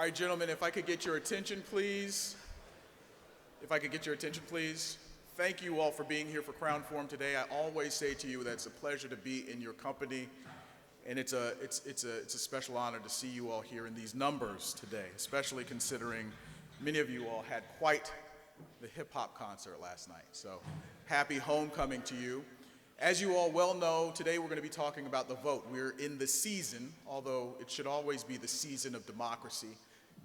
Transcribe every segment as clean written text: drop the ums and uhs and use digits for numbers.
All right, gentlemen, if I could get your attention, please. If I could get your attention, please. Thank you all for being here for Crown Forum today. I always say to you that it's a pleasure to be in your company, and it's a special honor to see you all here in these numbers today, especially considering many of you all had quite the hip-hop concert last night. So happy homecoming to you. As you all well know, today we're going to be talking about the vote. We're in the season, although it should always be the season of democracy,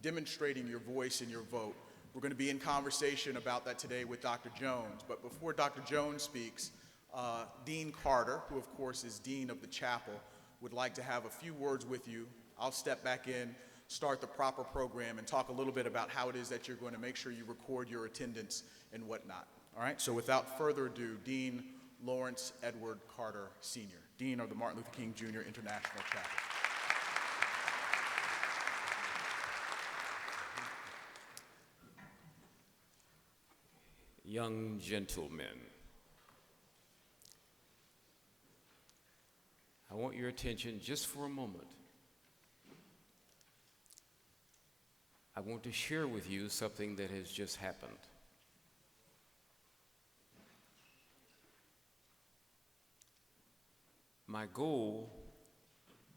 demonstrating your voice and your vote. We're going to be in conversation about that today with Dr. Jones. But before Dr. Jones speaks, Dean Carter, who of course is Dean of the Chapel, would like to have a few words with you. I'll step back in, start the proper program, and talk a little bit about how it is that you're going to make sure you record your attendance and whatnot. All right, so without further ado, Dean Lawrence Edward Carter, Sr., Dean of the Martin Luther King Jr. International Chapel. Young gentlemen, I want your attention just for a moment. I want to share with you something that has just happened. My goal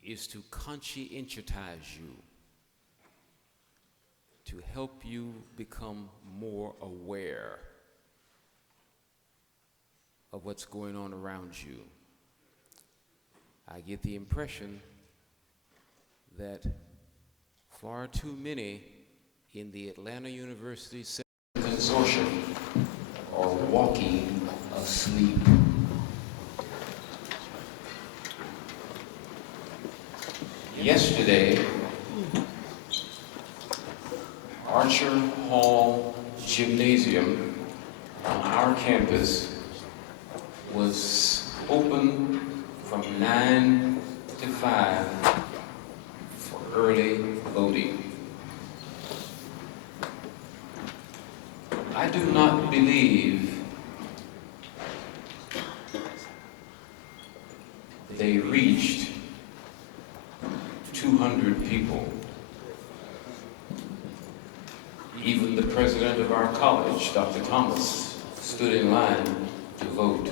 is to conscientize you, to help you become more aware of what's going on around you. I get the impression that far too many in the Atlanta University Consortium are walking asleep. Yesterday, Archer Hall Gymnasium on our campus was open from 9 to 5 for early voting. I do not believe they reached 200 people. Even the president of our college, Dr. Thomas, stood in line to vote.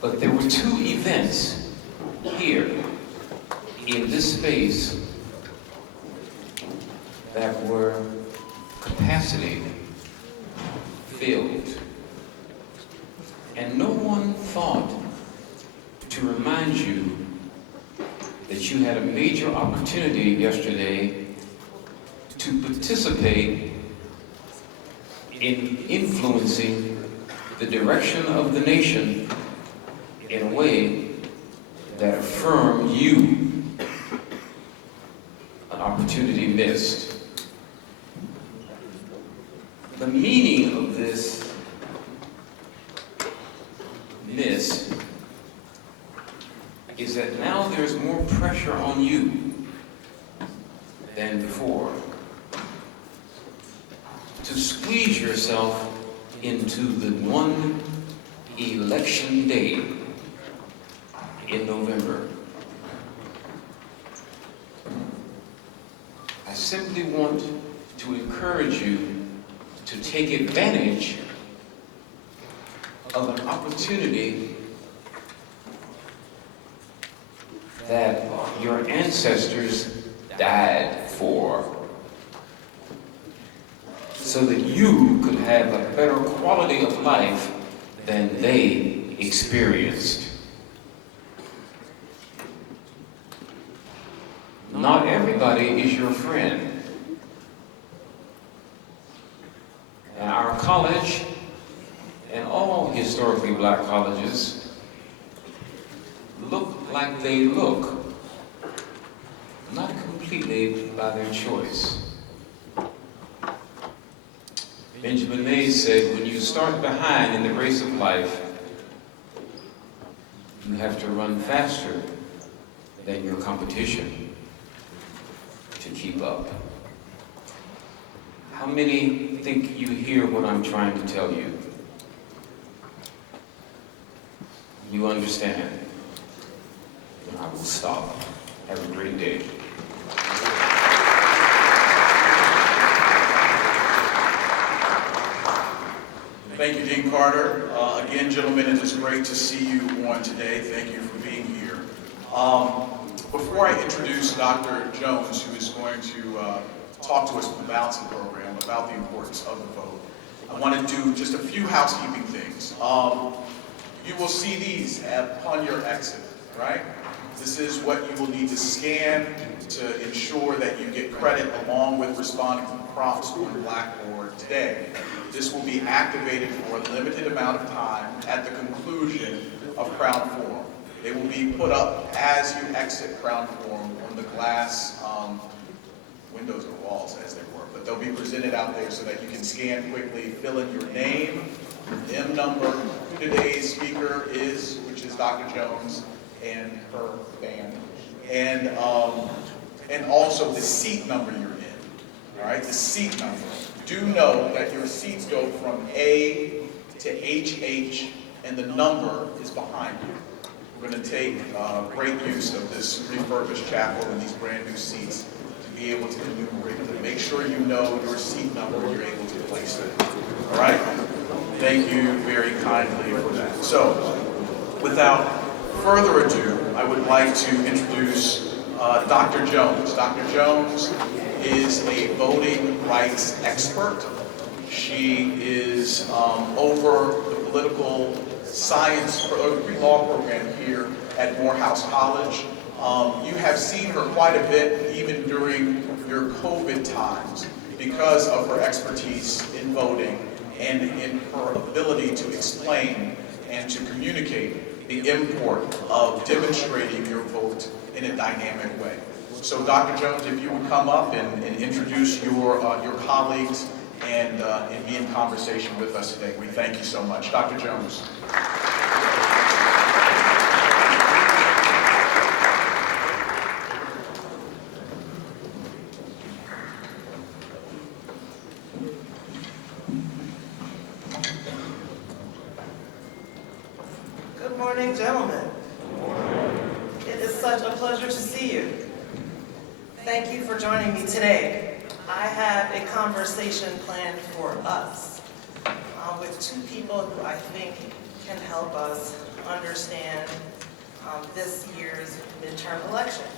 But there were two events here in this space that were capacity filled. And no one thought to remind you that you had a major opportunity yesterday to participate in influencing the direction of the nation in a way that affirmed you an opportunity missed. The meaning of this miss is that now there's more pressure on you than before to squeeze yourself into the one election day in November. I simply want to encourage you to take advantage of an opportunity that your ancestors died for, so that you could have a better quality of life than they experienced. Not everybody is your friend. And our college, and all historically black colleges, look like they look, not completely by their choice. Benjamin Mays said, when you start behind in the race of life, you have to run faster than your competition to keep up. How many think you hear what I'm trying to tell you? You understand? I will stop. Have a great day. Dean Carter. Again, gentlemen, it is great to see you on today. Thank you for being here. Before I introduce Dr. Jones, who is going to talk to us from the balancing program about the importance of the vote, I want to do just a few housekeeping things. You will see these upon your exit, right? This is what you will need to scan to ensure that you get credit along with responding to the prompts on Blackboard today. This will be activated for a limited amount of time at the conclusion of Crown Forum. They will be put up as you exit Crown Forum on the glass windows or walls as they were, but they'll be presented out there so that you can scan quickly, fill in your name, your M number, who today's speaker is, which is Dr. Jones, and her band, and also the seat number you're in, all right, the seat number. Do know that your seats go from A to HH, and the number is behind you. We're going to take great use of this refurbished chapel and these brand new seats to be able to enumerate them. Make sure you know your seat number when you're able to place it. All right? Thank you very kindly for that. So, without further ado, I would like to introduce Dr. Jones. Dr. Jones is a voting rights expert. She is over the political science law program here at Morehouse College. You have seen her quite a bit even during your COVID times because of her expertise in voting and in her ability to explain and to communicate the import of demonstrating your vote in a dynamic way. So Dr. Jones, if you would come up and introduce your colleagues and be in conversation with us today. We thank you so much. Dr. Jones. Good morning, gentlemen. It is such a pleasure to see you. Thank you for joining me today. I have a conversation planned for us with two people who I think can help us understand this year's midterm elections.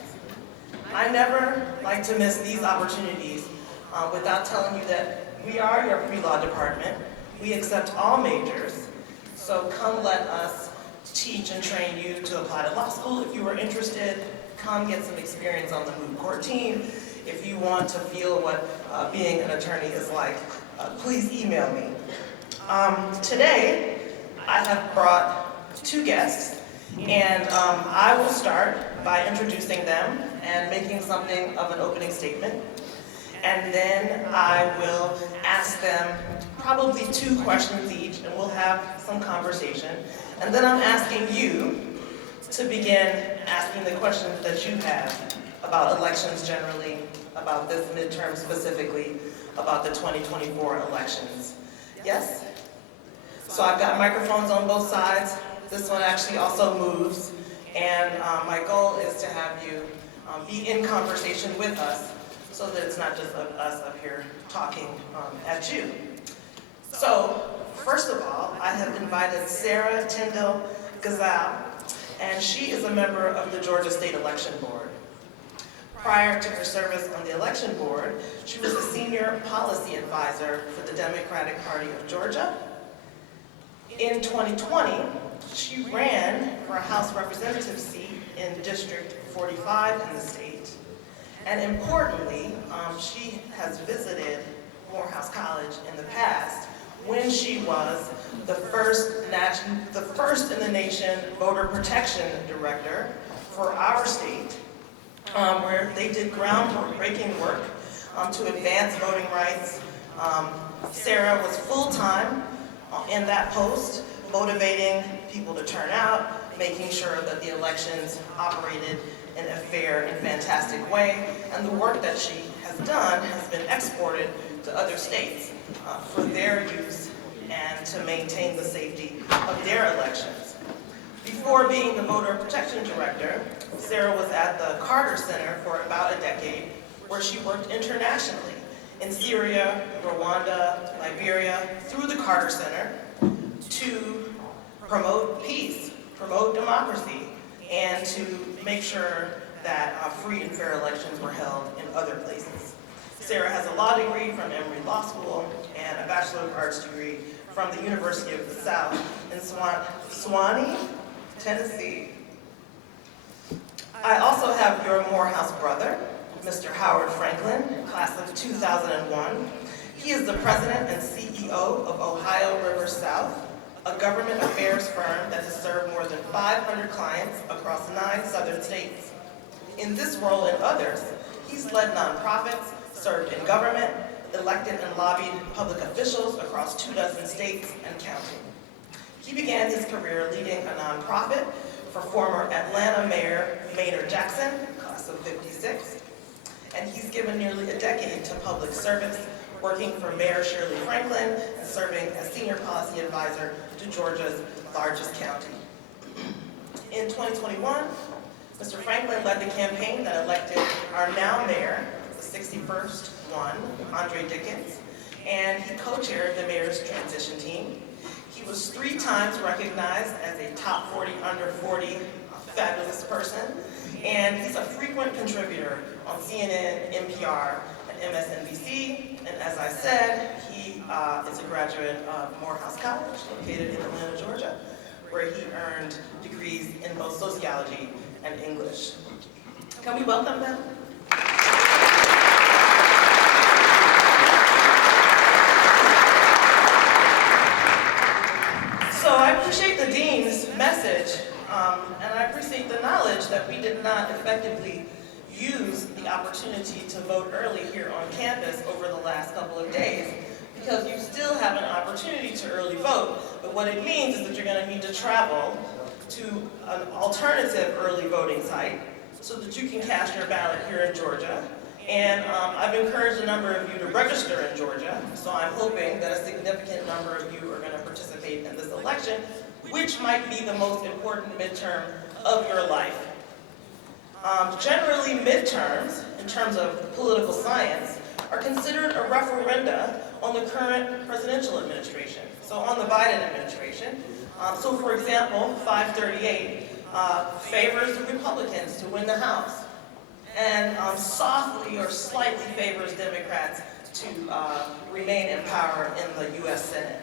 I never like to miss these opportunities without telling you that we are your pre-law department. We accept all majors, so come let us teach and train you to apply to law school. If you are interested, come get some experience on the moot court team. If you want to feel what being an attorney is like, please email me. Today, I have brought two guests, and I will start by introducing them and making something of an opening statement. And then I will ask them probably two questions each, and we'll have some conversation. And then I'm asking you to begin asking the questions that you have about elections generally, about this midterm specifically, about the 2024 elections. Yes? So I've got microphones on both sides. This one actually also moves. And my goal is to have you be in conversation with us so that it's not just us up here talking at you. So, first of all, I have invited Sarah Tyndall Gazal, and she is a member of the Georgia State Election Board. Prior to her service on the election board, she was a senior policy advisor for the Democratic Party of Georgia. In 2020, she ran for a House representative seat in District 45 in the state. And importantly, she has visited Morehouse College in the past when she was the first in the nation voter protection director for our state, where they did groundbreaking work to advance voting rights. Sarah was full-time in that post, motivating people to turn out, making sure that the elections operated in a fair and fantastic way, and the work that she has done has been exported to other states for their use and to maintain the safety of their elections. Before being the voter protection director, Sarah was at the Carter Center for about a decade, where she worked internationally in Syria, Rwanda, Liberia, through the Carter Center, to promote peace, promote democracy, and to make sure that free and fair elections were held in other places. Sarah has a law degree from Emory Law School and a Bachelor of Arts degree from the University of the South in Sewanee, Tennessee. I also have your Morehouse brother, Mr. Howard Franklin, class of 2001. He is the president and CEO of Ohio River South, a government affairs firm that has served more than 500 clients across 9 southern states. In this role and others, he's led nonprofits, served in government, elected and lobbied public officials across 24 states and counting. He began his career leading a nonprofit for former Atlanta Mayor Maynard Jackson, class of 56, and he's given nearly a decade to public service, working for Mayor Shirley Franklin and serving as senior policy advisor to Georgia's largest county. In 2021, Mr. Franklin led the campaign that elected our now mayor, the 61st one, Andre Dickens, and he co-chaired the mayor's transition team. He was 3 times recognized as a top 40 under 40 fabulous person, and he's a frequent contributor on CNN, NPR, and MSNBC. And as I said, he is a graduate of Morehouse College, located in Atlanta, Georgia, where he earned degrees in both sociology and English. Can we welcome them? So I appreciate the dean's message, and I appreciate the knowledge that we did not effectively use the opportunity to vote early here on campus over the last couple of days, because you still have an opportunity to early vote, but what it means is that you're going to need to travel to an alternative early voting site so that you can cast your ballot here in Georgia. And I've encouraged a number of you to register in Georgia, so I'm hoping that a significant number of you are going to participate in this election, which might be the most important midterm of your life. Generally, midterms, in terms of political science, are considered a referenda on the current presidential administration, so on the Biden administration. So for example, 538 favors the Republicans to win the House, and softly or slightly favors Democrats to remain in power in the U.S. Senate.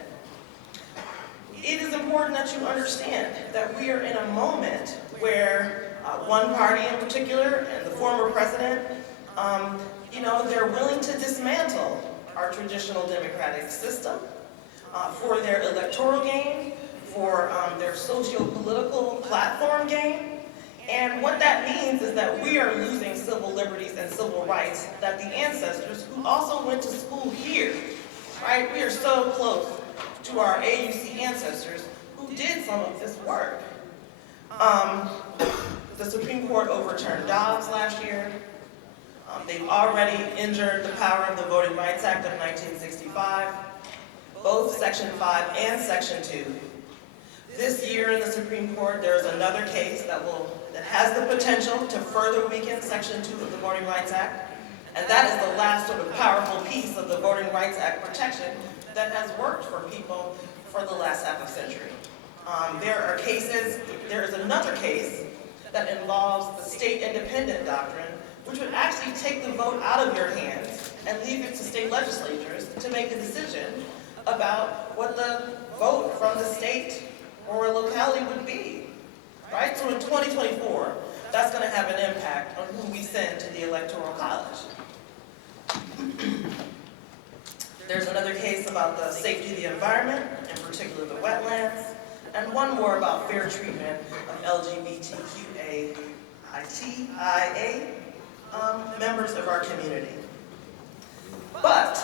It is important that you understand that we are in a moment where one party in particular, and the former president, they're willing to dismantle our traditional democratic system for their electoral gain, for their socio-political platform gain. And what that means is that we are losing civil liberties and civil rights that the ancestors who also went to school here, right? We are so close to our AUC ancestors who did some of this work. The Supreme Court overturned Dobbs last year. They've already injured the power of the Voting Rights Act of 1965, both Section 5 and Section 2. This year in the Supreme Court, there's another case that has the potential to further weaken Section 2 of the Voting Rights Act, and that is the last sort of powerful piece of the Voting Rights Act protection that has worked for people for the last half a century. There is another case that involves the state independent doctrine, which would actually take the vote out of your hands and leave it to state legislatures to make a decision about what the vote from the state or a locality would be, right? So in 2024, that's going to have an impact on who we send to the Electoral College. There's another case about the safety of the environment, in particular the wetlands, and one more about fair treatment of LGBTQIA members of our community. But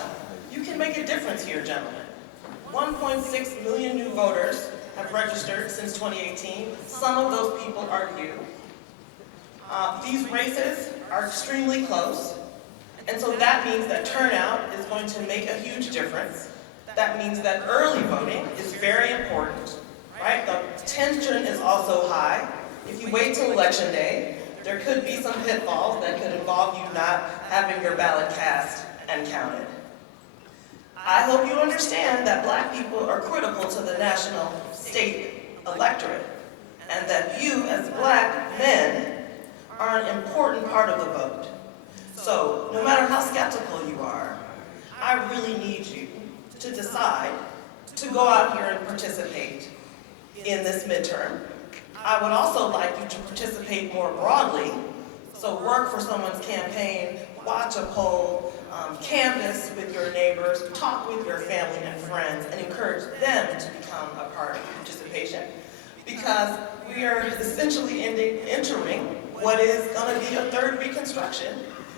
you can make a difference here, gentlemen. 1.6 million new voters have registered since 2018. Some of those people are you. These races are extremely close, and so that means that turnout is going to make a huge difference. That means that early voting is very important, right? The tension is also high. If you wait till election day, there could be some pitfalls that could involve you not having your ballot cast and counted. I hope you understand that Black people are critical to the national state electorate, and that you as Black men are an important part of the vote. So no matter how skeptical you are, I really need you to decide to go out here and participate in this midterm. I would also like you to participate more broadly, so work for someone's campaign, watch a poll, canvass with your neighbors, talk with your family and friends, and encourage them to become a part of participation. Because we are essentially entering what is going to be a third Reconstruction,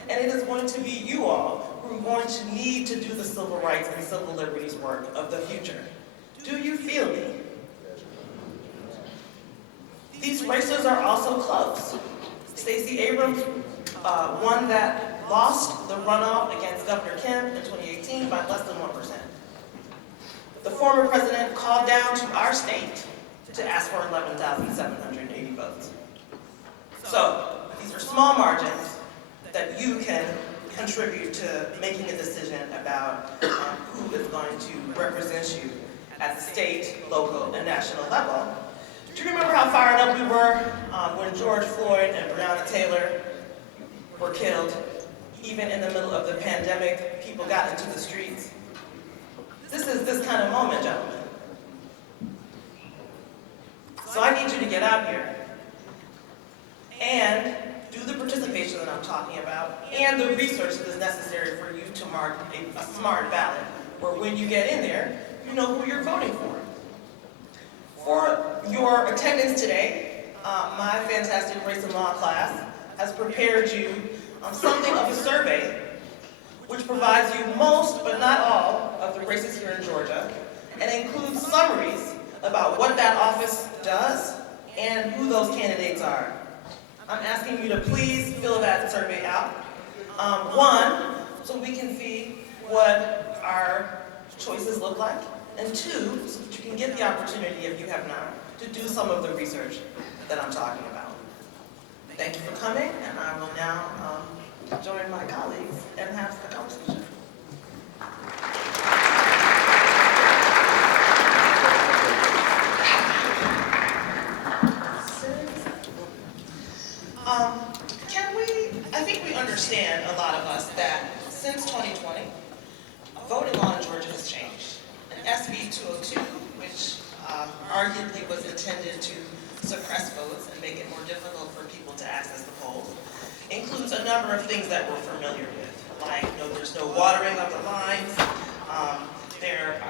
and it is going to be you all who are going to need to do the civil rights and civil liberties work of the future. Do you feel me? These races are also close. Stacey Abrams won that, lost the runoff against Governor Kemp in 2018 by less than 1%. The former president called down to our state to ask for 11,780 votes. So these are small margins that you can contribute to making a decision about who is going to represent you at the state, local, and national level. Do you remember how fired up we were when George Floyd and Breonna Taylor were killed? Even in the middle of the pandemic, people got into the streets. This is this kind of moment, gentlemen. So I need you to get out here and do the participation that I'm talking about and the research that is necessary for you to mark a smart ballot, where when you get in there, you know who you're voting for. For your attendance today, my fantastic race and law class has prepared you something of a survey which provides you most, but not all, of the races here in Georgia, and includes summaries about what that office does and who those candidates are. I'm asking you to please fill that survey out. One, so we can see what our choices look like, and two, so that you can get the opportunity, if you have not, to do some of the research that I'm talking about. Thank you for coming, and I will now join my colleagues and have the conversation. I think we understand, a lot of us, that since 2020, voting law in Georgia has changed. And SB 202, which arguably was intended to suppress votes and make it more difficult for people to access the polls, includes a number of things that we're familiar with, like there's no watering of the lines, there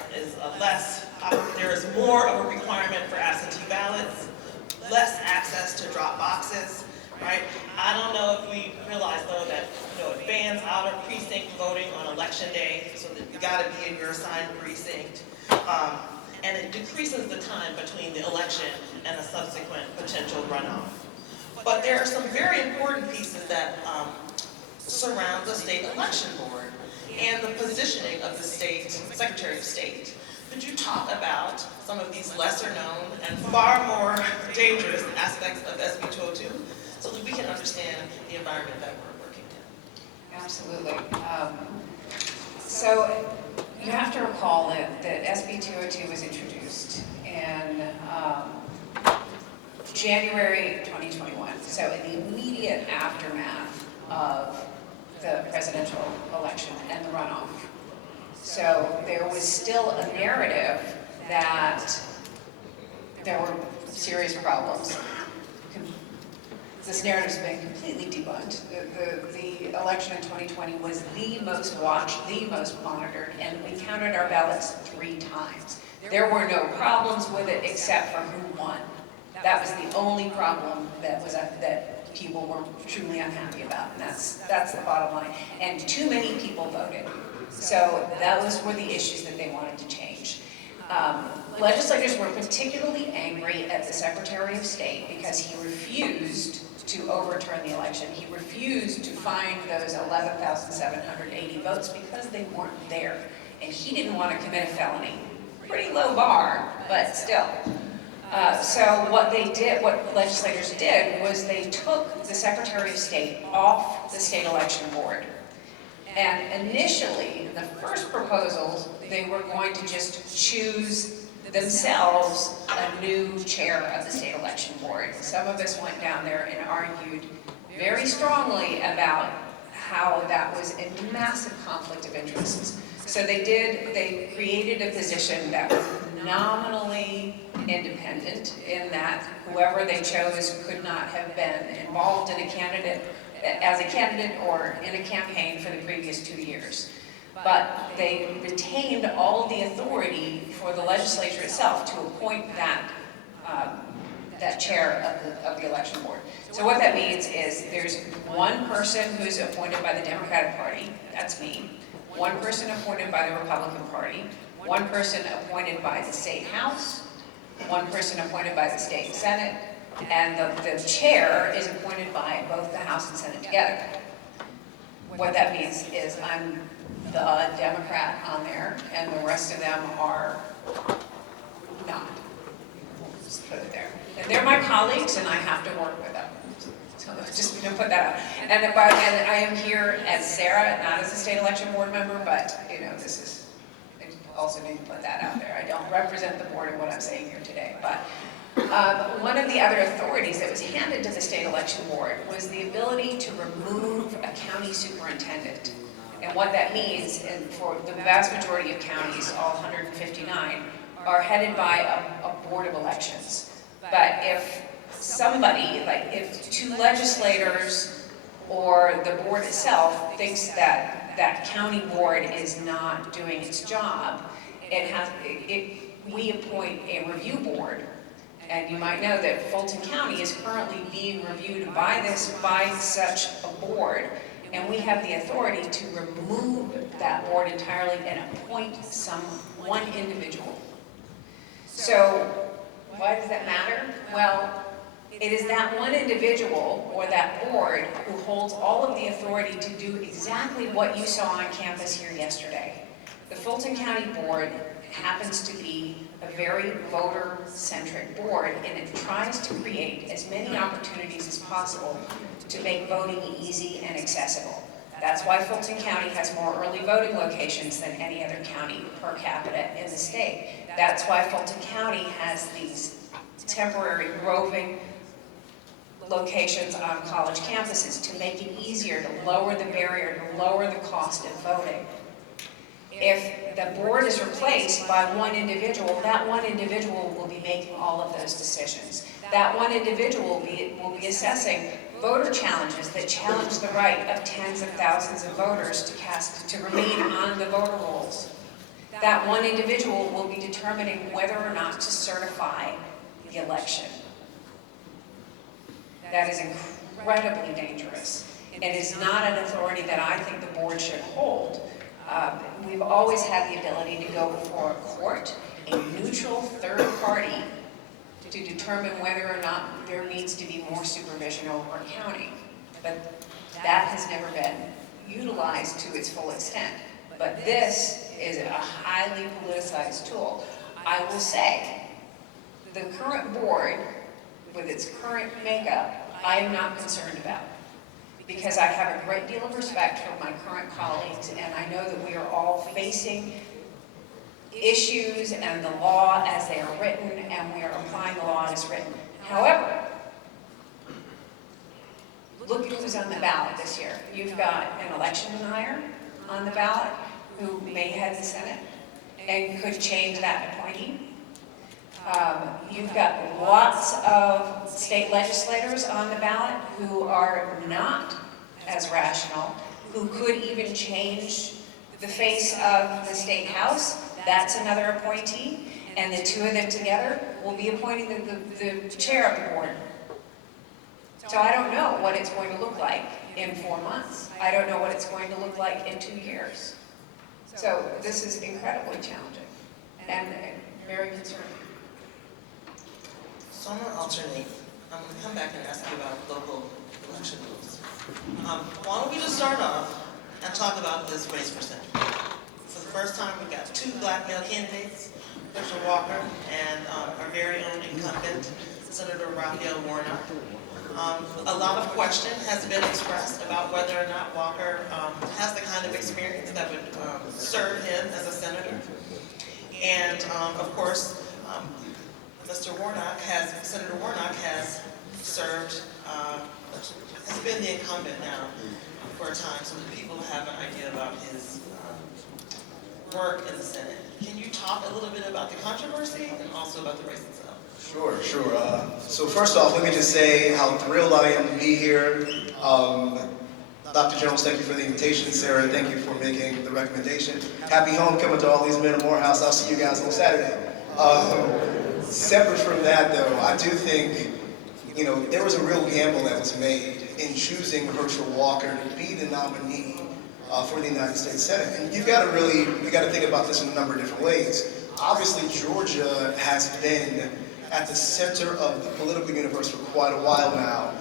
is more of a requirement for absentee ballots, less access to drop boxes, right? I don't know if we realize though that it bans out of precinct voting on election day, so that you got to be in your assigned precinct, and it decreases the time between the election and a subsequent potential runoff. But there are some very important pieces that surround the state election board and the positioning of the state Secretary of State. Could you talk about some of these lesser known and far more dangerous aspects of SB 202 so that we can understand the environment that we're working in? Absolutely. So you have to recall that SB 202 was introduced in January 2021, so in the immediate aftermath of the presidential election and the runoff. So there was still a narrative that there were serious problems. This narrative's been completely debunked. The election in 2020 was the most watched, the most monitored, and we counted our ballots 3 times. There were no problems with it except for who won. That was the only problem that people were truly unhappy about, and that's the bottom line. And too many people voted. So those were the issues that they wanted to change. Legislators were particularly angry at the Secretary of State because he refused to overturn the election. He refused to find those 11,780 votes because they weren't there. And he didn't want to commit a felony. Pretty low bar, but still. So what legislators did was they took the Secretary of State off the state election board And initially, the first proposals, they were going to just choose themselves a new chair of the state election board. Some of us went down there and argued very strongly about how that was a massive conflict of interests. So they created a position that was nominally independent in that whoever they chose could not have been involved as a candidate or in a campaign for the previous 2 years. But they retained all the authority for the legislature itself to appoint that chair of the election board. So what that means is there's one person who's appointed by the Democratic Party, that's me, one person appointed by the Republican Party, one person appointed by the State House, one person appointed by the State Senate, and the chair is appointed by both the House and Senate together. What that means is I'm the Democrat on there, and the rest of them are not. We'll just put it there. And they're my colleagues, and I have to work with them. So just to put that out. And I am here as Sarah, not as a state election board member, but this is, I also need to put that out there. I don't represent the board in what I'm saying here today, but one of the other authorities that was handed to the state election board was the ability to remove a county superintendent. And what that means, and for the vast majority of counties, all 159, are headed by a board of elections. But if somebody, like if two legislators or the board itself thinks that that county board is not doing its job, we appoint a review board. And you might know that Fulton County is currently being reviewed by such a board, and we have the authority to remove that board entirely and appoint one individual. So why does that matter? Well, it is that one individual or that board who holds all of the authority to do exactly what you saw on campus here yesterday. The Fulton County Board happens to be a very voter-centric board, and it tries to create as many opportunities as possible to make voting easy and accessible. That's why Fulton County has more early voting locations than any other county per capita in the state. That's why Fulton County has these temporary roving locations on college campuses to make it easier, to lower the barrier, to lower the cost of voting. If the board is replaced by one individual, that one individual will be making all of those decisions. That one individual will be assessing voter challenges that challenge the right of tens of thousands of voters to remain on the voter rolls. That one individual will be determining whether or not to certify the election. That is incredibly dangerous. It is not an authority that I think the board should hold. We've always had the ability to go before a court, a neutral third party, to determine whether or not there needs to be more supervision over a county. But that has never been utilized to its full extent. But this is a highly politicized tool. I will say, the current board, with its current makeup, I am not concerned about, because I have a great deal of respect for my current colleagues, and I know that we are all facing issues and the law as they are written, and we are applying the law as written. However, look at who's on the ballot this year. You've got an election denier on the ballot who may head the Senate and could change that appointee. You've got lots of state legislators on the ballot who are not as rational, who could even change the face of the state house. That's another appointee, and the two of them together will be appointing the chair of the board. So I don't know what it's going to look like in 4 months. I don't know what it's going to look like in 2 years. So this is incredibly challenging and very concerning. So I'm going to alternate. I'm going to come back and ask you about local election rules. Why don't we just start off and talk about this race percentage? For the first time, we've got 2 black male candidates, Mr. Walker and our very own incumbent, Senator Raphael Warnock. A lot of question has been expressed about whether or not Walker has the kind of experience that would serve him as a senator. And of course, Senator Warnock has served, has been the incumbent now for a time, so that people have an idea about his work in the Senate. Can you talk a little bit about the controversy and also about the race itself? Sure. So first off, let me just say how thrilled I am to be here. Dr. Jones, thank you for the invitation. Sarah, thank you for making the recommendation. Happy homecoming to all these men of Morehouse. I'll see you guys on Saturday. Separate from that, though, I do think, there was a real gamble that was made in choosing Herschel Walker to be the nominee for the United States Senate. And you got to think about this in a number of different ways. Obviously, Georgia has been at the center of the political universe for quite a while now,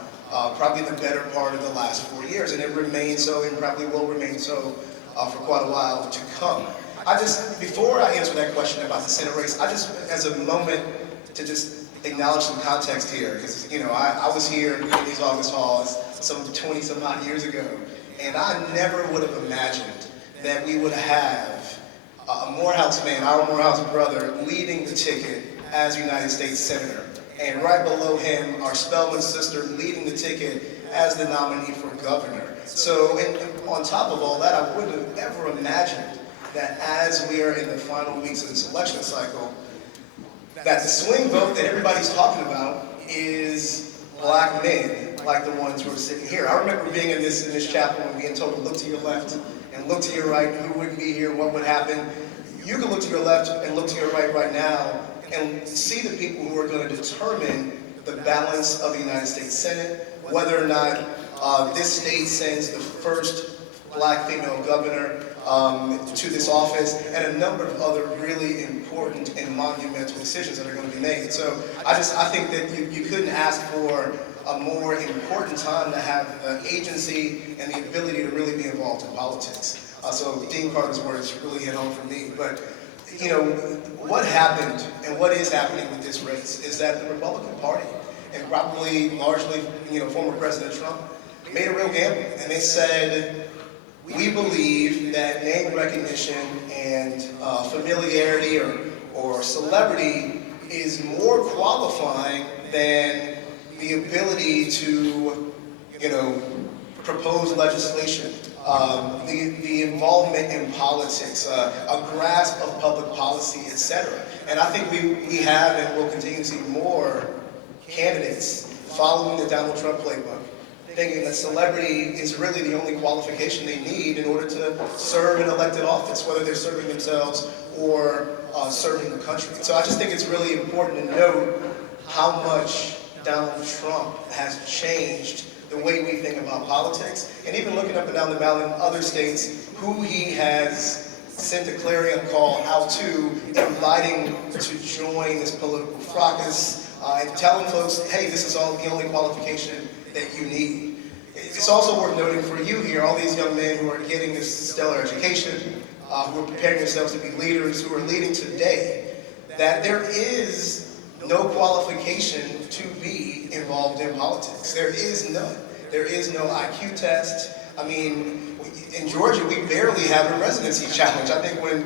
probably the better part of the last 4 years, and it remains so and probably will remain so for quite a while to come. Before I answer that question about the Senate race, as a moment to just acknowledge some context here, because, I was here in these August halls some 20-some odd years ago, and I never would have imagined that we would have a Morehouse man, our Morehouse brother, leading the ticket as United States Senator. And right below him, our Spelman sister leading the ticket as the nominee for governor. So, and on top of all that, I wouldn't have ever imagined that as we are in the final weeks of this election cycle, that the swing vote that everybody's talking about is black men, like the ones who are sitting here. I remember being in this chapel and being told to look to your left and look to your right, who wouldn't be here, what would happen. You can look to your left and look to your right now and see the people who are going to determine the balance of the United States Senate, whether or not this state sends the first black female governor to this office, and a number of other really important and monumental decisions that are going to be made. So I think that you couldn't ask for a more important time to have the agency and the ability to really be involved in politics. So Dean Carter's words really hit home for me. But what happened and what is happening with this race is that the Republican Party, and probably largely, former President Trump, made a real gamble. And they said, we believe that name recognition and familiarity or celebrity is more qualifying than the ability to, propose legislation, the involvement in politics, a grasp of public policy, etc. And I think we have and will continue to see more candidates following the Donald Trump playbook, thinking that celebrity is really the only qualification they need in order to serve an elected office, whether they're serving themselves or serving the country. So I just think it's really important to note how much Donald Trump has changed the way we think about politics, and even looking up and down the ballot in other states, who he has sent a clarion call out to, inviting to join this political fracas, and telling folks, hey, this is all the only qualification that you need. It's also worth noting for you here, all these young men who are getting this stellar education, who are preparing themselves to be leaders, who are leading today, that there is no qualification to be involved in politics. There is none. There is no IQ test. I mean, in Georgia, we barely have a residency challenge. I think when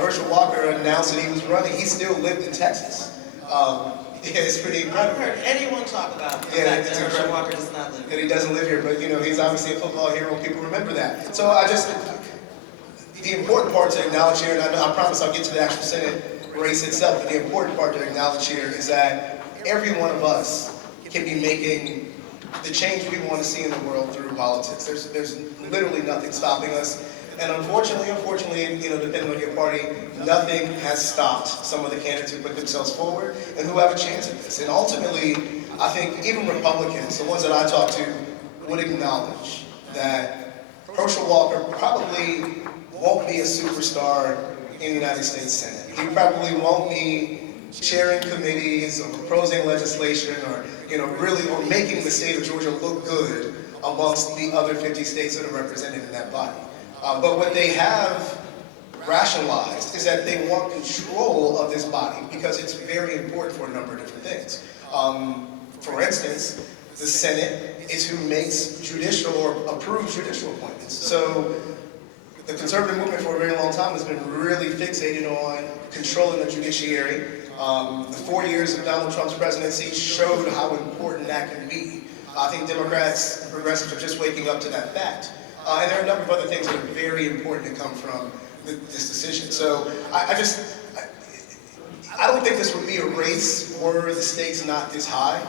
Herschel Walker announced that he was running, he still lived in Texas. Yeah, it's pretty incredible. I've heard anyone talk about the fact that Herschel Walker does not live That here. he doesn't live here, but he's obviously a football hero. People remember that. So the important part to acknowledge here, and I promise I'll get to the actual Senate race itself, but the important part to acknowledge here is that every one of us can be making the change we want to see in the world through politics. There's literally nothing stopping us. And unfortunately, depending on your party, nothing has stopped some of the candidates who put themselves forward and who have a chance at this. And ultimately, I think even Republicans, the ones that I talk to, would acknowledge that Herschel Walker probably won't be a superstar in the United States Senate. He probably won't be chairing committees or proposing legislation or making the state of Georgia look good amongst the other 50 states that are represented in that body. But what they have rationalized is that they want control of this body because it's very important for a number of different things. For instance, the Senate is who makes judicial or approves judicial appointments. So the conservative movement for a very long time has been really fixated on controlling the judiciary. The 4 years of Donald Trump's presidency showed how important that can be. I think Democrats and progressives are just waking up to that fact. And there are a number of other things that are very important to come from this decision. So I don't think this would be a race were the stakes not this high.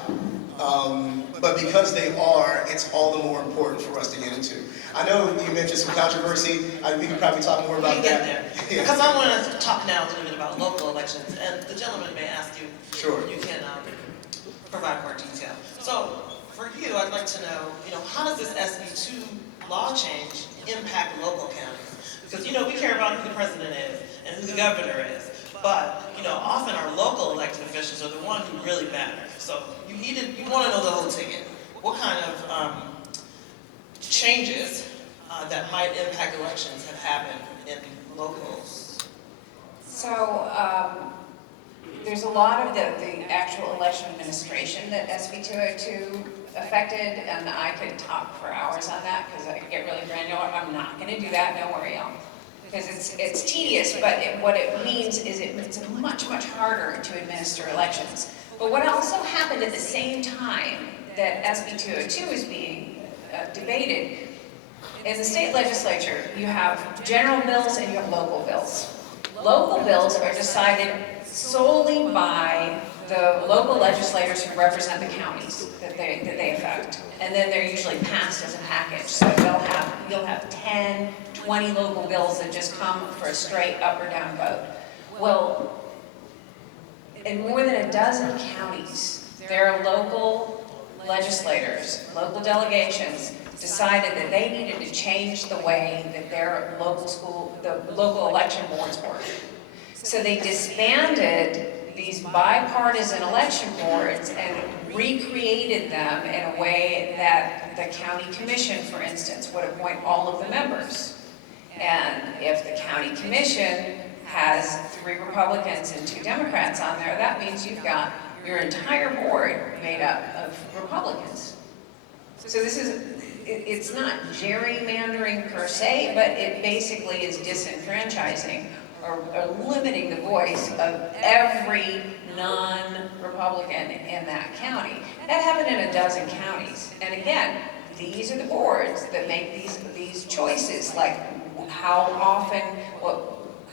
But because they are, it's all the more important for us to get into. I know you mentioned some controversy. We can probably talk more about We can get that. there. Yeah. Because I want to talk now a little bit about local elections, and the gentleman may ask you if Sure. you can provide more detail. So for you, I'd like to know, how does this SB 2 law change impact local counties? Because, we care about who the president is and who the governor is, but, often our local elected officials are the ones who really matter. So you want to know the whole ticket. What kind of changes that might impact elections have happened in locals? So there's a lot of the actual election administration that SB 202 affected, and I could talk for hours on that because I could get really granular. I'm not going to do that, don't worry, because it's tedious, but what it means is it's much, much harder to administer elections. But what also happened at the same time that SB 202 is being debated, in the state legislature, you have general bills and you have local bills. Local bills are decided solely by the local legislators who represent the counties that they affect. And then they're usually passed as a package. So you'll have 10, 20 local bills that just come for a straight up or down vote. Well, in more than a dozen counties, there are local legislators, local delegations, decided that they needed to change the way that their the local election boards work. So they disbanded these bipartisan election boards and recreated them in a way that the county commission, for instance, would appoint all of the members. And if the county commission has 3 Republicans and 2 Democrats on there, that means you've got your entire board made up of Republicans. So it's not gerrymandering per se, but it basically is disenfranchising or limiting the voice of every non-Republican in that county. That happened in a dozen counties. And again, these are the boards that make these choices, like how often,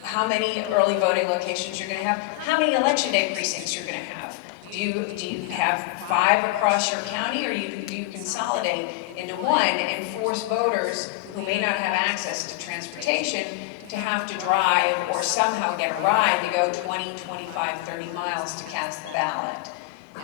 how many early voting locations you're going to have, how many election day precincts you're going to have. Do you have 5 across your county, or do you consolidate into one and force voters who may not have access to transportation to have to drive or somehow get a ride to go 20, 25, 30 miles to cast the ballot?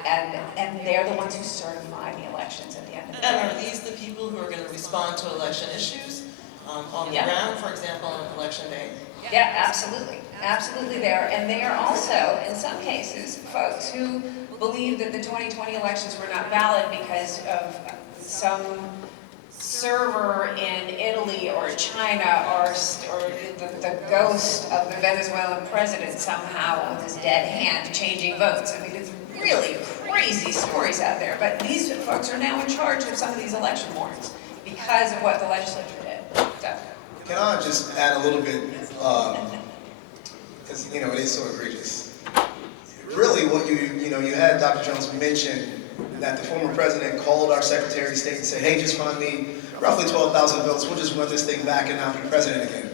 And they're the ones who certify the elections at the end of the day. And are these the people who are going to respond to election issues on the Yeah. ground, for example, on election day? Yeah, absolutely. Absolutely there. And they are also, in some cases, folks who believe that the 2020 elections were not valid because of some server in Italy or China or the ghost of the Venezuelan president somehow with his dead hand changing votes. I mean, it's really crazy stories out there. But these folks are now in charge of some of these election boards because of what the legislature did. So. Can I just add a little bit, because it is so egregious. Really, what you had Dr. Jones mention that the former president called our Secretary of State and said, hey, just find me roughly 12,000 votes, we'll just run this thing back and I'll be president again.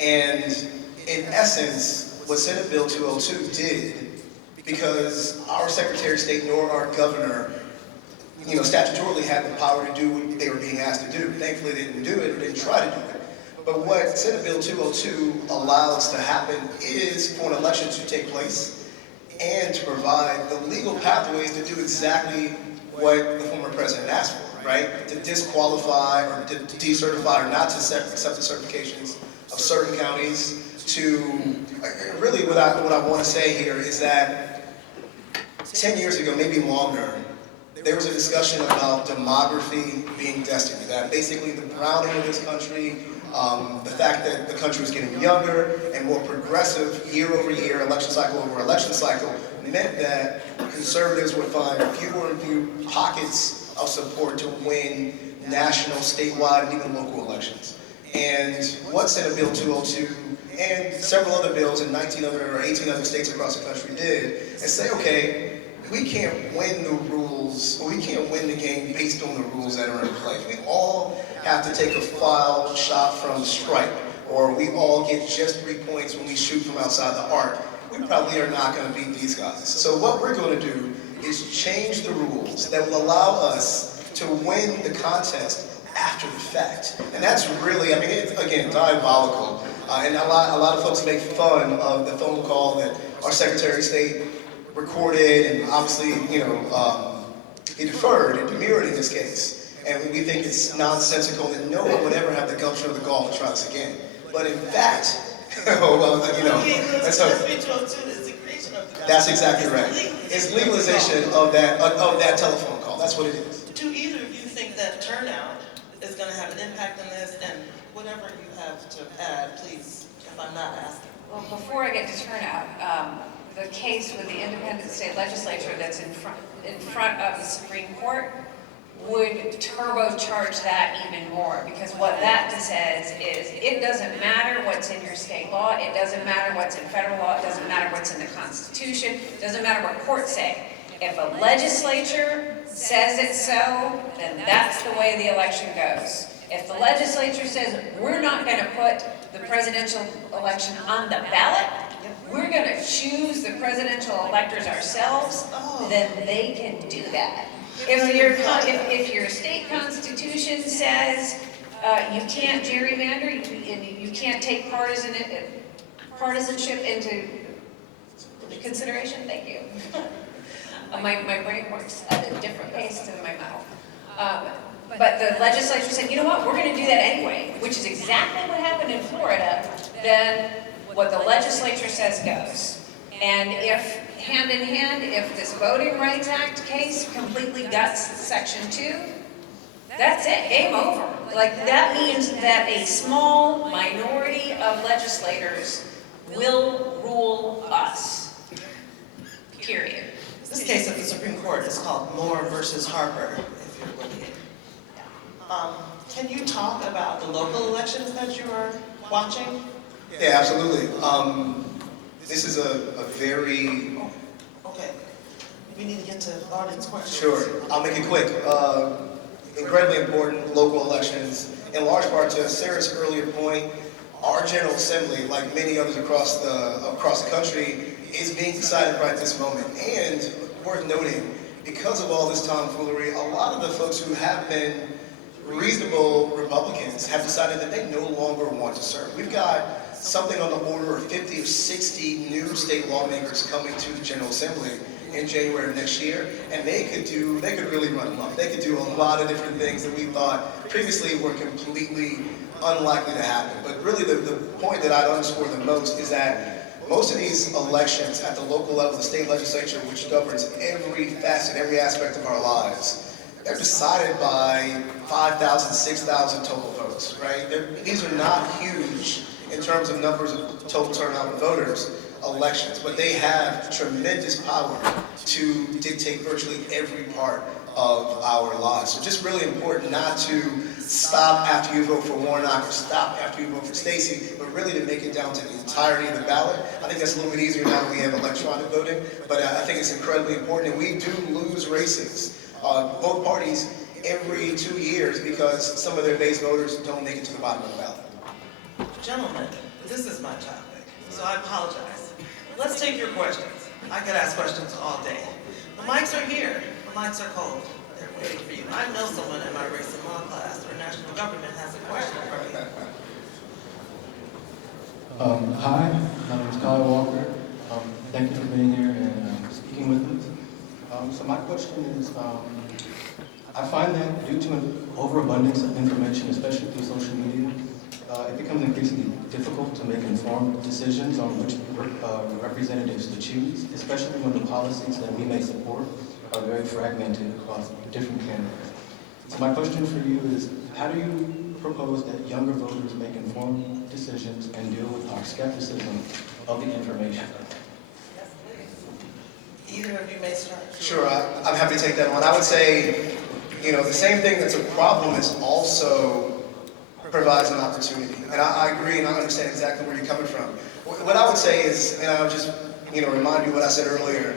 And in essence, what Senate Bill 202 did, because our Secretary of State nor our governor, statutorily had the power to do what they were being asked to do. Thankfully, they didn't do it or didn't try to do it. But what Senate Bill 202 allows to happen is for an election to take place and to provide the legal pathways to do exactly what the former president asked for, right? To disqualify or to decertify or not to accept the certifications of certain counties. Really what I want to say here is that 10 years ago, maybe longer, there was a discussion about demography being destiny, that basically the browning of this country, the fact that the country was getting younger and more progressive year over year, election cycle over election cycle, meant that conservatives would find fewer and fewer pockets of support to win national, statewide, and even local elections. And what Senate Bill 202 and several other bills in 19 other or 18 other states across the country did, and say, okay, we can't win the rules, or we can't win the game based on the rules that are in place. We all have to take a foul shot from the stripe, or we all get just 3 points when we shoot from outside the arc. We probably are not going to beat these guys. So what we're going to do is change the rules that will allow us to win the contest after the fact. And that's really, I mean, it's, again, diabolical. And a lot of folks make fun of the phone call that our Secretary of State recorded, and obviously, you know, he deferred and demurred in this case. And we think it's nonsensical that no one would ever have the gumption or the gall to try this again. But in fact, well, you know, that's how. That's exactly right. It's legalization of that telephone call. That's what it is. Do either of you think that turnout is going to have an impact on this? And whatever you have to add, please, if I'm not asking. Well, before I get to turnout, the case with the independent state legislature that's in front of the Supreme Court would turbocharge that even more, because what that says is it doesn't matter what's in your state law, it doesn't matter what's in federal law, it doesn't matter what's in the Constitution, it doesn't matter what courts say. If a legislature says it's so, then that's the way the election goes. If the legislature says we're not going to put the presidential election on the ballot, we're going to choose the presidential electors ourselves, then they can do that. If your state constitution says you can't gerrymander, you can't take partisanship into consideration, thank you. My brain works at a different pace than my mouth. But the legislature said, you know what, we're going to do that anyway, which is exactly what happened in Florida. Then what the legislature says goes. And if, hand in hand, if this Voting Rights Act case completely guts Section 2, that's it, game over. Like, that means that a small minority of legislators will rule us. Period. This case at the Supreme Court is called Moore versus Harper, if you're looking. Can you talk about the local elections that you are watching? Yeah, absolutely. This is a very... Okay. We need to get to audience questions. Sure. I'll make it quick. Incredibly important local elections. In large part to Sarah's earlier point, our General Assembly, like many others across the country, is being decided right this moment. And worth noting, because of all this tomfoolery, a lot of the folks who have been reasonable Republicans have decided that they no longer want to serve. We've got something on the order of 50 or 60 new state lawmakers coming to the General Assembly in January of next year, and they could really run amok. They could do a lot of different things that we thought previously were completely unlikely to happen. But really the point that I'd underscore the most is that most of these elections at the local level, the state legislature, which governs every facet, every aspect of our lives, they're decided by 5,000, 6,000 total votes, right? These are not huge in terms of numbers of total turnout of voters elections, but they have tremendous power to dictate virtually every part of our lives. So just really important not to stop after you vote for Warnock or stop after you vote for Stacey, but really to make it down to the entirety of the ballot. I think that's a little bit easier now that we have electronic voting, but I think it's incredibly important. And we do lose races, both parties, every 2 years because some of their base voters don't make it to the bottom of the ballot. Gentlemen, this is my topic, so I apologize. Let's take your questions. I could ask questions all day. The mics are here. The mics are cold. They're waiting for you. I know someone in my race and law class or national government has a question for me. Hi, my name is Kyle Walker. Thank you for being here and speaking with us. So my question is, I find that due to an overabundance of information, especially through social media, it becomes increasingly difficult to make informed decisions on which representatives to choose, especially when the policies that we may support are very fragmented across different candidates. So my question for you is, how do you propose that younger voters make informed decisions and deal with our skepticism of the information? Either of you may start. Sure, I'm happy to take that on. I would say, the same thing that's a problem is also provides an opportunity. And I agree and I understand exactly where you're coming from. What I would say is, and I'll just remind you what I said earlier,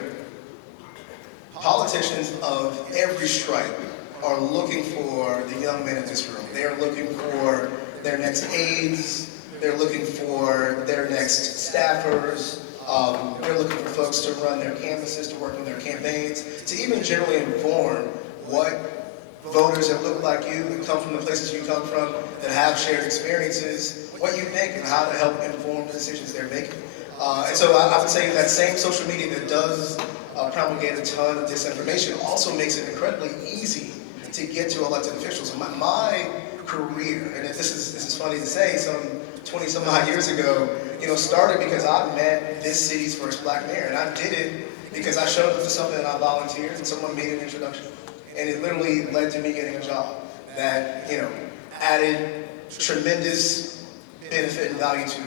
politicians of every stripe are looking for the young men in this room. They are looking for their next aides, they're looking for their next staffers, they're looking for folks to run their canvases, to work on their campaigns, to even generally inform what voters that look like you, that come from the places you come from, that have shared experiences, what you think and how to help inform the decisions they're making. And so I would say that same social media that does promulgate a ton of disinformation also makes it incredibly easy to get to elected officials. My career, and this is funny to say, some 20 some odd years ago, started because I met this city's first black mayor, and I did it because I showed up to something and I volunteered and someone made an introduction. And it literally led to me getting a job that, added tremendous benefit and value to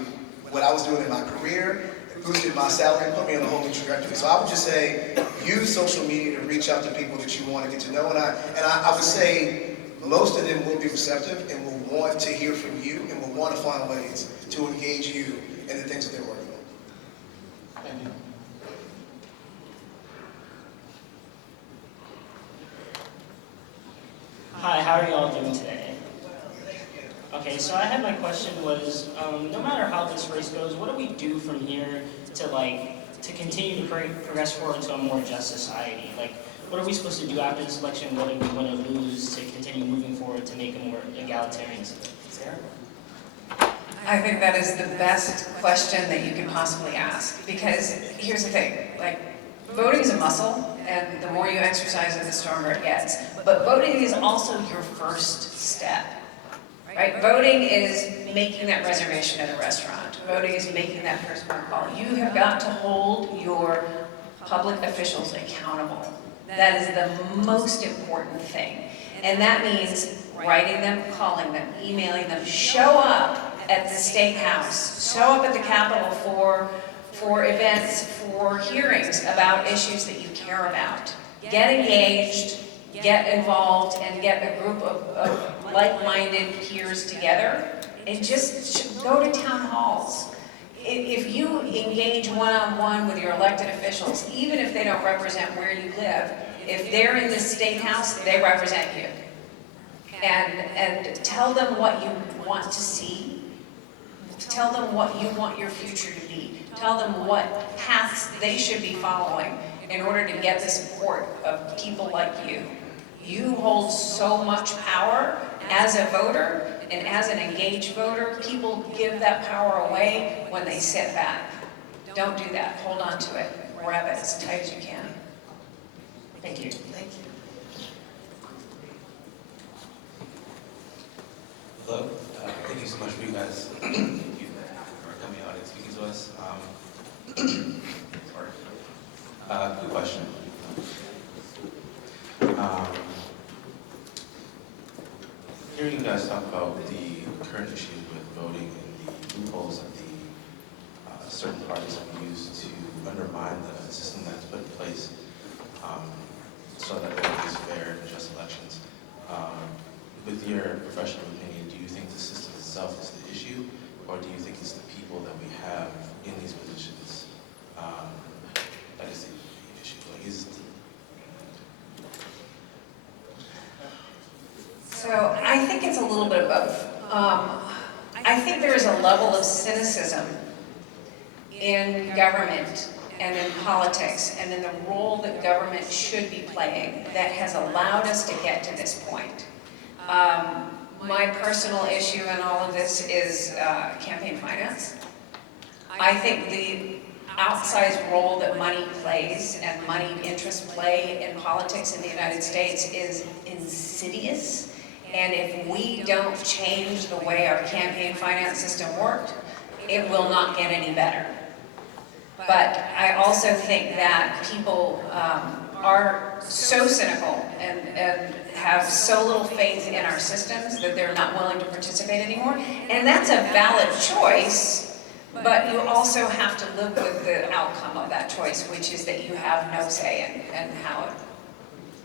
what I was doing in my career, boosted my salary, and put me on a whole new trajectory. So I would just say, use social media to reach out to people that you want to get to know. And I would say most of them will be receptive and will want to hear from you and will want to find ways to engage you in the things that they're working on. Thank you. Hi, how are you all doing today? Okay, so I had my question was, no matter how this race goes, what do we do from here to continue to progress forward to a more just society? Like, what are we supposed to do after this election? What do we want to lose to continue moving forward to make a more egalitarian system? Sarah? I think that is the best question that you can possibly ask, because here's the thing, voting is a muscle, and the more you exercise it, the stronger it gets. But voting is also your first step, right? Voting is making that reservation at a restaurant. Voting is making that first phone call. You have got to hold your public officials accountable. That is the most important thing. And that means writing them, calling them, emailing them, show up at the State House, show up at the Capitol for events, for hearings about issues that you care about. Get engaged, get involved, and get a group of like-minded peers together, and just go to town halls. If you engage one-on-one with your elected officials, even if they don't represent where you live, if they're in the State House, they represent you. And tell them what you want to see. Tell them what you want your future to be. Tell them what paths they should be following in order to get the support of people like you. You hold so much power as a voter, and as an engaged voter, people give that power away when they sit back. Don't do that. Hold on to it. Grab it as tight as you can. Thank you. Thank you. Hello, thank you so much for you guys. Thank you for coming out and speaking to us. Sorry. Quick question. Hearing you guys talk about the current issues with voting and the loopholes that the certain parties have used to undermine the system that's put in place so that there is fair and just elections. With your professional opinion, do you think the system itself is the issue, or do you think it's the people that we have in these positions that is the issue? Like, So I think it's a little bit of both. I think there is a level of cynicism in government and in politics and in the role that government should be playing that has allowed us to get to this point. My personal issue in all of this is campaign finance. I think the outsized role that money plays and moneyed interests play in politics in the United States is insidious. And if we don't change the way our campaign finance system worked, it will not get any better. But I also think that people are so cynical and have so little faith in our systems that they're not willing to participate anymore. And that's a valid choice, but you also have to live with the outcome of that choice, which is that you have no say in how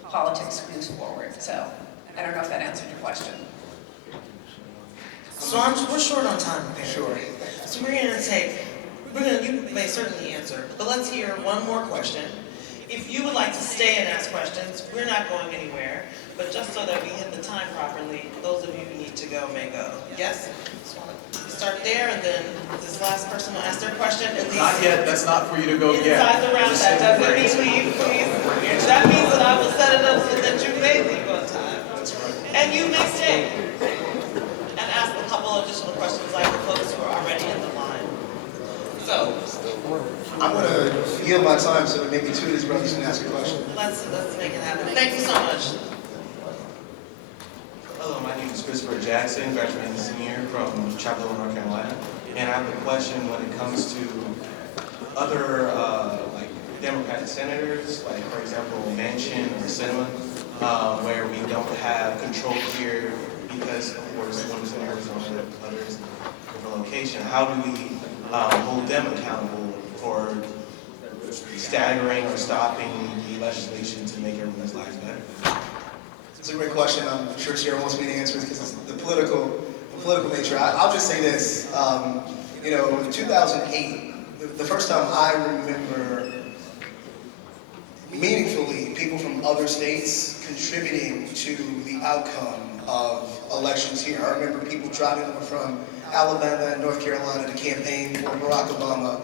politics moves forward. So I don't know if that answered your question. So we're short on time, apparently. Sure. So you may certainly answer, but let's hear one more question. If you would like to stay and ask questions, we're not going anywhere, but just so that we hit the time properly, those of you who need to go may go. Yes? Start there, and then this last person will ask their question, at least Not yet, that's not for you to go yet. inside the round. That doesn't mean leave, please. That means that I will set it up so that you may leave on time. And you may stay and ask a couple additional questions like the folks who are already in the line. So, I'm going to yield my time so that maybe two of these brothers can ask a question. let's make it happen. Thank you so much. Hello, my name is Christopher Jackson, graduating senior from Chapel Hill, North Carolina. And I have a question when it comes to other like Democratic senators, like for example Manchin or Sinema, where we don't have control here because of course one is in Arizona, others in a different location. How do we hold them accountable for staggering or stopping the legislation to make everyone's lives better? It's a great question. I'm sure Sharon wants me to answer it because it's the political nature. I'll just say this. In 2008, the first time I remember meaningfully people from other states contributing to the outcome of elections here. I remember people driving over from Alabama and North Carolina to campaign for Barack Obama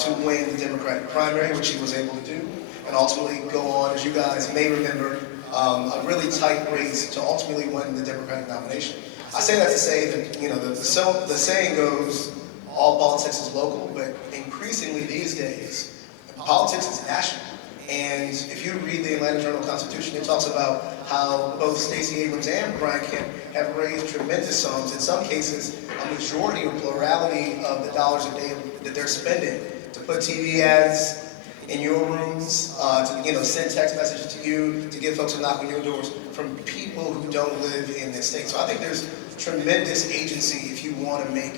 to win the Democratic primary, which he was able to do, and ultimately go on, as you guys may remember, a really tight race to ultimately win the Democratic nomination. I say that to say that, the saying goes, all politics is local, but increasingly these days, politics is national. And if you read the Atlanta Journal-Constitution, it talks about how both Stacey Abrams and Brian Kemp have raised tremendous sums, in some cases, a majority or plurality of the dollars that they're spending to put TV ads in your rooms, to send text messages to you, to get folks to knock on your doors from people who don't live in this state. So I think there's tremendous agency if you want to make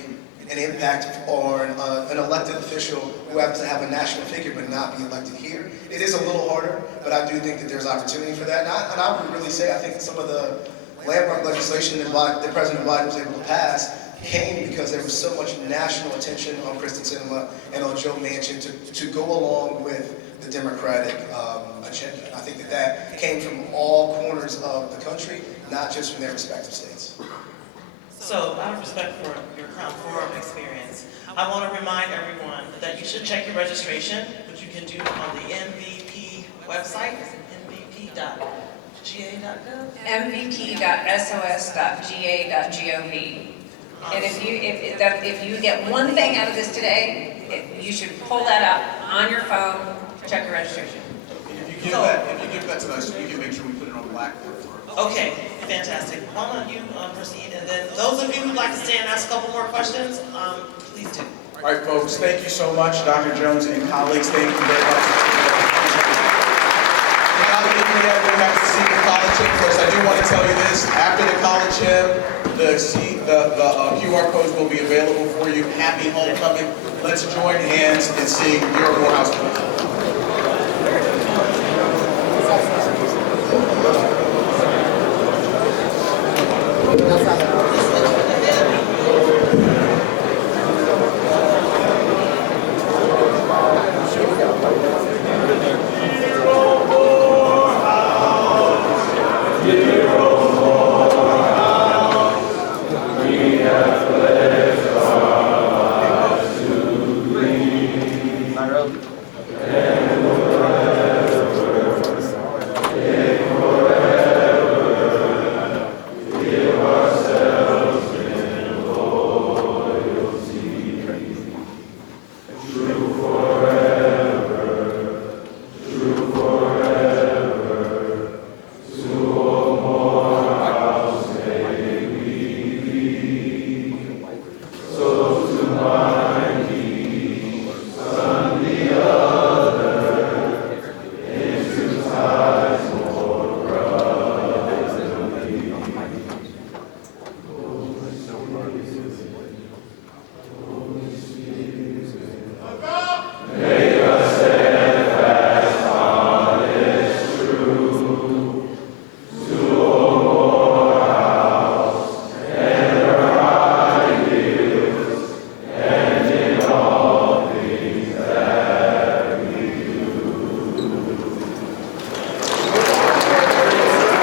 an impact on an elected official who happens to have a national figure but not be elected here. It is a little harder, but I do think that there's opportunity for that. And I would really say I think some of the landmark legislation that President Biden was able to pass came because there was so much national attention on Kristen Sinema and on Joe Manchin to go along with the Democratic agenda. I think that came from all corners of the country, not just from their respective states. So, out of respect for your Crown Forum experience, I want to remind everyone that you should check your registration, which you can do on the MVP website. Is it mvp.ga.gov? mvp.sos.ga.gov. And if you get one thing out of this today, you should pull that up on your phone, check your registration. If you give that to us, we can make sure we put it on Blackboard for us. Okay, fantastic. Why don't you proceed, and then those of you who'd like to stay and ask a couple more questions, please do. All right, folks, thank you so much, Dr. Jones and colleagues. Thank you very much. Now that we're there, we have to see the college hymn first. I do want to tell you this. After the college hymn, the QR codes will be available for you. Happy homecoming. Let's join hands and sing Your Morehouse. That's